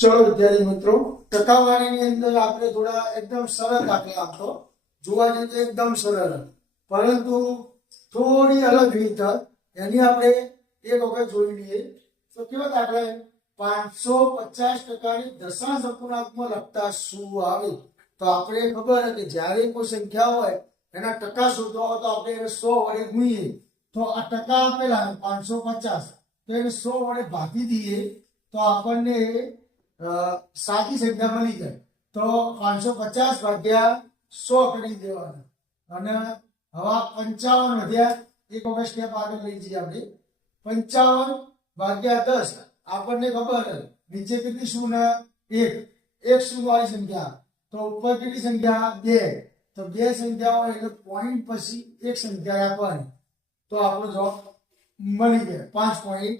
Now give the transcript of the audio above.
ચલો વિદ્યાર્થી મિત્રો, ટકાવારીની અંદર આપણે થોડા એકદમ સરળ દાખલા આપતો જોવા જઈએ તો એકદમ સરળ, પરંતુ થોડી અલગ રીત એની આપણે એક વખત જોઈ લઈએ. તો કેવા દાખલા? 550% દશાંશ અપૂર્ણાંકમાં લખતા શું આવે? તો આપણે ખબર કે જ્યારે કોઈ સંખ્યા હોય એના ટકા શોધવા હોય તો આપણે એને 100 વડે ગુણીએ. તો આ ટકા આપેલા 550, તો એને 100 વડે ભાગી દઈએ તો આપણને સાદી સંખ્યા મળી જાય. તો 550 ભાગ્યા 100 કરી દેવાના, અને હવે 55 વધ્યા. એક વખત સ્ટેપ આગળ લઈ જઈએ આપણે. 55 ભાગ્યા 10, આપણને ખબર નીચે કેટલી શૂન્ય? 1 શૂન્ય વાળી સંખ્યા, તો ઉપર કેટલી સંખ્યા? 2. તો 2 સંખ્યા હોય એટલે પોઈન્ટ પછી એક સંખ્યા રાખવાની, તો આપણો જવાબ મળી જાય 5.